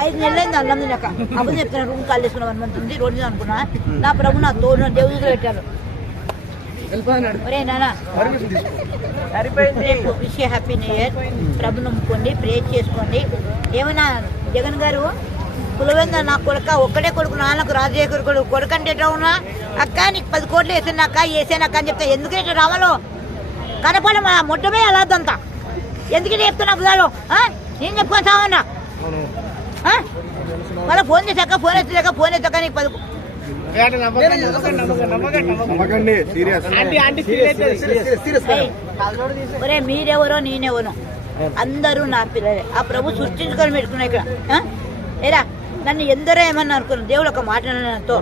ఐదు నెలలైంది అన్నం తినక. అప్పుడు చెప్తున్నా రూమ్ కాల్ చేసుకున్న వన్ మంత్ ఉంది రోడ్డు అనుకున్నా. నా ప్రభు నా తోడు దేవుడు పెట్టారు ఒరే నానా రేపు విషయ హ్యాపీ న్యూ ఇయర్ ప్రభు నమ్ముకోండి ప్రే చేసుకోండి. ఏమన్నా జగన్ గారు? కులవేంద్ర నా కొడుక ఒక్కడే కొడుకు నాన్నకు రాజశేఖర్ కొడుకు కొడుకు అంటే ఎట్లా ఉన్నా? అక్క నీకు పది కోట్లు వేసానక్క వేసానక్క అని చెప్తే ఎందుకంటే రామలో కనపడ మా మొట్టమే అలాదంతా ఎందుకంటే చెప్తున్నా బుధాలో నేను చెప్పుకొని సావన్నా ఆ? మళ్ళీ ఫోన్ చేశాక ఫోన్ ఎత్తాక ఫోన్ ఎత్తాక నీకు పది ఒరే మీరెవరో నేనెవరో? అందరూ నా పిల్లలే. ఆ ప్రభు సృష్టించుకొని పెట్టుకున్నా ఇక్కడ. ఆ? ఏరా నన్ను ఎందరో ఏమన్నా అనుకున్నాను దేవుడు ఒక మాట నాతో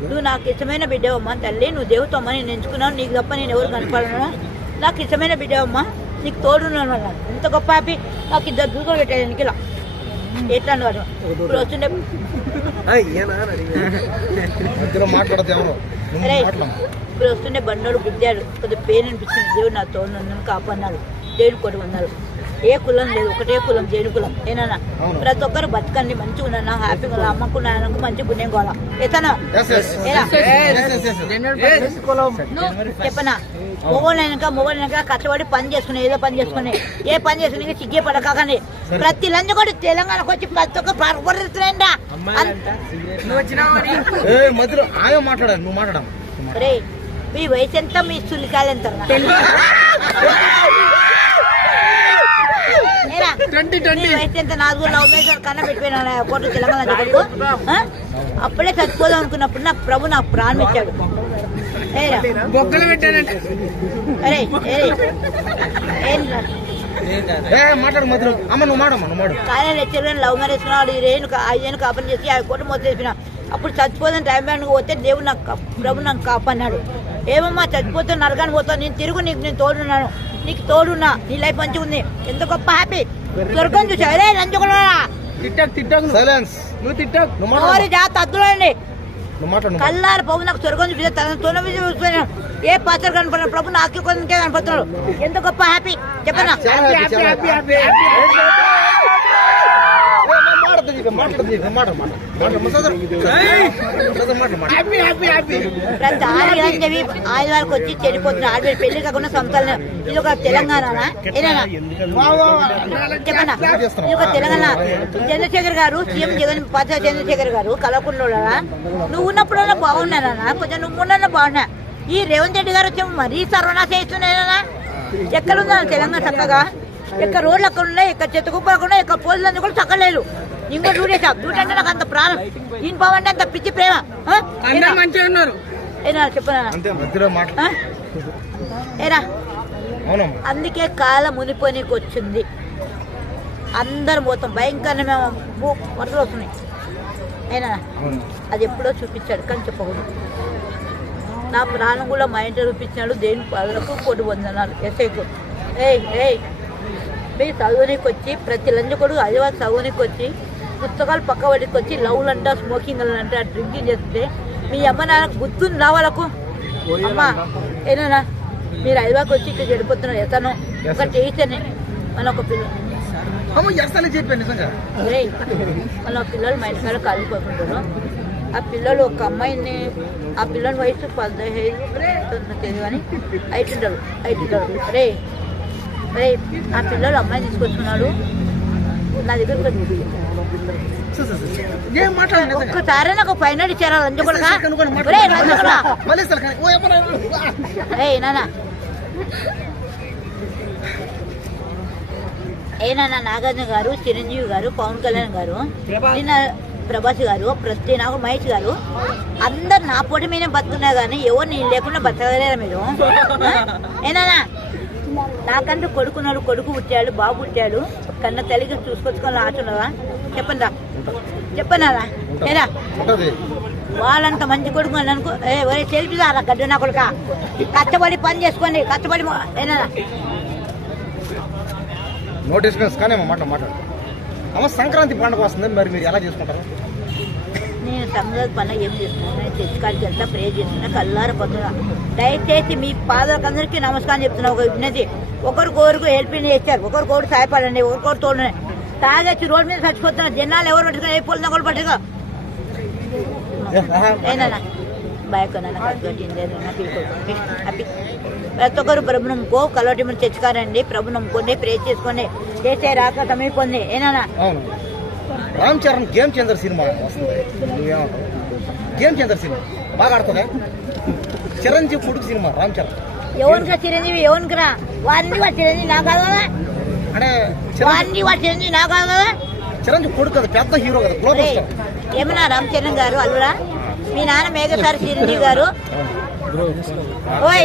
నువ్వు నాకు ఇష్టమైన బిడ్డవమ్మా తల్లి. నువ్వు దేవుతో అమ్మ నేను ఎంచుకున్నావు నీకు తప్ప నేను ఎవరు కనపడను? నాకు ఇష్టమైన బిడ్డవమ్మా నీకు తోడున్నాను ఎంత గొప్ప హ్యాపీ. నాకు ఇద్దరు దూకలు పెట్టాడు ఎన్నికల వాడు ఇప్పుడు వస్తుండే. ఇప్పుడు వస్తుండే బండోడు గుద్దాడు కొద్దిగా పెయిన్ అనిపించింది. దేవుడు నా తోడు నన్ను కాపాడినాడు. దేవుడు కొడు అన్నాడు. ఏ కులం లేదు. ఒకటే కులం దేవుని కులం. అవును. ప్రతి ఒక్కరు బతకండి. మంచిగా ఉన్నా హ్యాపీగా ఉన్నా అమ్మకు నాన్నకు మంచి పుణ్యం కావాలా. ఎతనా Yes, yes. ఏరా? Yes, yes, yes. నువ్వు చెప్పనా? మొగోళ్ళైనాక మొగోళ్ళైనాక కష్టపడి పని చేసుకుని ఏదో పని చేసుకుని. ఏ పని చేసుకుని సిగ్గే పడకండి ప్రతి లంచ్ కూడా తెలంగాణకు వచ్చి ప్రతి ఒక్క రే మీ వయసు ఎంత? మీ సులికాయలు ఎంత? అప్పుడే చచ్చిపోదాం అనుకున్నప్పుడు నా ప్రభు నాకు ప్రాణం ఇచ్చాడు. బొక్కలు పెట్టానంటే రా? మాట్లాడు మధ్యలో అమ్మ నువ్వు మాడమ్మా నువ్వు మాడు. కాలేజ్ లెక్చర్ లవ్ మ్యారేజ్ ఈ రేణు ఐదేళ్ళు కాపని చేసి ఆ కోట మొత్తం చెప్పిన అప్పుడు చచ్చిపోదని టైం బ్యాండ్ పోతే దేవుడు నాకు ప్రభు నాకు కాపాడినాడు. ఏమమ్మా చచ్చిపోతే నరకాన్ని పోతావు. నేను తిరుగు నీకు నేను తోడున్నాను. నీకు తోడున్నా. నీ లైఫ్ మంచిగా ఉంది. ఎంత గొప్ప హ్యాపీ? స్వర్గం చూసా అరే లంచుకున్నా తిట్టకు తిట్టకు. సైలెన్స్. నువ్వు తిట్టకు. నువ్వు జాత అద్దులండి? కల్లారు ప్రభు నాకు స్వర్గం చూసిపోయినా ఏ పాత్ర కనపడిన ప్రభు నాకు కొంచెం కనపడుతున్నాడు ఎంత గొప్ప హ్యాపీ చెప్పనా? ప్రతి ఆదివారం చెవి ఆదివారికి వచ్చి చెడిపోతున్నారు ఆడవారి పెళ్ళి కాకుండా సొంతాలు ఇది ఒక తెలంగాణ చెప్పనా ఇది ఒక తెలంగాణ చంద్రశేఖర్ గారు సీఎం జగన్ పాత చంద్రశేఖర్ గారు కలవకుండా నువ్వు ఉన్నప్పుడన్నా బాగున్నానా కొంచెం నువ్వు ఉన్న బాగున్నా ఈ రేవంత్ రెడ్డి గారు వచ్చి మరీ సర్వనాశ ఎక్కడ ఎక్కడుందా తెలంగాణ చక్కగా? ఎక్కడ రోడ్లు అక్కడ ఉన్నాయి ఎక్కడ చెత్త కుప్పలు అక్కడ ఉన్నాయి ఎక్కడ పోలీసులు కూడా చక్కలేదు ఇంకో చూడేసా చూడంటే నాకు అంత ప్రాణం. ఈయన పోవంటే అంత పిచ్చి ప్రేమ. మంచిగా ఉన్నారు. ఏనా చెప్పనా? ఏరా? అందుకే కాలం మునిపోనీకి వచ్చింది అందరు పోతాం. భయంకరమైన భూ- వరదలు వస్తున్నాయి. అయినా అది ఎప్పుడో చూపించాడు కానీ చెప్పకూడదు. నా ప్రాణం కూడా మా ఇంట్లో చూపించాడు దేని పదలకు కొడు వందనాలు. ఎస్ఐకు. ఏయ్ ఏయ్ మీ చదువునికి వచ్చి ప్రతి లంచ్ కొడుకు అదివాసి చదువునికి వచ్చి పుస్తకాలు పక్క పడికి వచ్చి లవ్లు అంట స్మోకింగ్ అంట డ్రింకింగ్ చేస్తే. మీ అమ్మ నాన్నకు గుర్తుంది వాళ్ళకు? అమ్మా ఏనా మీరు ఐదువాకి వచ్చి ఇక్కడ చెడిపోతున్నారు ఎతను ఒక టీచర్ని మన ఒక పిల్ల. మన పిల్లలు మా ఇంటికాడ కాలిపోతుంటారు. ఆ పిల్లలు ఒక అమ్మాయిని ఆ పిల్లల వయసు పదహైదు తెలియదు కానీ అయితుంటారు అయితుంటారు రే రే ఆ పిల్లలు అమ్మాయిని తీసుకొచ్చుకున్నాడు నా నిజంగా ఒక్కసారి నాకు ఫైనల్ ఇచ్చారా లంచగొడక కనుక్కొని ఒరే మాట్లాడు. లంచగొడక మళ్ళీ ఇస్తారు కానీ, ఓ అమ్మ నా- ఏయ్ నాన్న ఏ నాన్న నాగార్జున గారు చిరంజీవి గారు పవన్ కళ్యాణ్ గారు నిన్న ప్రభాస్ గారు ప్రతి నాకు మహేష్ గారు అందరు నా పొడి మీద బతుకున్నా కానీ ఎవరు నేను లేకుండా బతకలేరా మీరు ఆ? నాకంటూ కొడుకున్నాడు కొడుకు పుట్టాడు బాబు పుట్టాడు. కన్న తల్లికి చూసుకొచ్చుకోవాలని ఆశ ఉన్నదా? చెప్పండి రా ఏరా? వాళ్ళంత మంచి కొడుకు అని అనుకో ఏ ఒరే తెలిపిదారా గడ్డు నా కొడుక? కష్టపడి పని చేసుకోండి కష్టపడి ఏనా నోటీస్ కానీ మాట్లాడు అమ్మ సంక్రాంతి పండుగ వస్తుంది మరి మీరు ఎలా చేసుకుంటారు? నేను పనులు ఏం చేస్తున్నాను నేను చర్చికాడికి వెళ్తా ప్రే చేస్తున్నా? కల్లార పొద్దున. దయచేసి మీ పాదలకు అందరికీ నమస్కారం చెప్తున్నా. ఒక విజ్ఞతి ఒకరికొకరికి హెల్ప్ చేస్తారు. ఒకరికొకరు సహాయపడండి. ఒకరికొకరు తోడండి తాగొచ్చి రోడ్డు మీద చచ్చిపోతున్నారు జనాలు ఎవరు పట్టుకుని ఏ పూల కూడా పట్టుకో? ఏనా ప్రతి ఒక్కరు ప్రభు నమ్ముకో. కలవటి మీద తెచ్చుకారండి ప్రభు నమ్ముకోండి. ప్రే చేసుకోండి చేసే రాక సమీపొంది ఏనా రామ్ చరణ్ గేమ్ చేంజర్ సినిమా వస్తుంది. నువ్వేమంటావు? గేమ్ చేంజర్ సినిమా. బాగా ఆడుతుందా చిరంజీవి కొడుకు సినిమా రామ్ చరణ్. ఎవరికి చిరంజీవి? ఎవరికి రా? వాడిని వాడు చిరంజీవి నా కాదు కదా? అంటే చిరంజీవి వాడిని వాడు చిరంజీవి నా కాదు చిరంజీవి కొడుకు కదా పెద్ద హీరో కదా గ్లోబల్ ఏమన్నా రామ్ చరణ్ గారు అల్లుడా? మీ నాన్న మేఘసారి చిరంజీవి గారు. ఓయ్!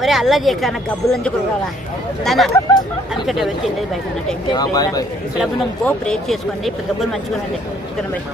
ఒరే అల్లా చేయకన్నా గబ్బుల నుంచి కూడా నాన్న అనుకుంటా వచ్చింది బయట ప్రభు నమ్ముకో ప్రేర్ చేసుకోండి. ఒక్కరు మంచిగా ఉండండి చికెన్ బయట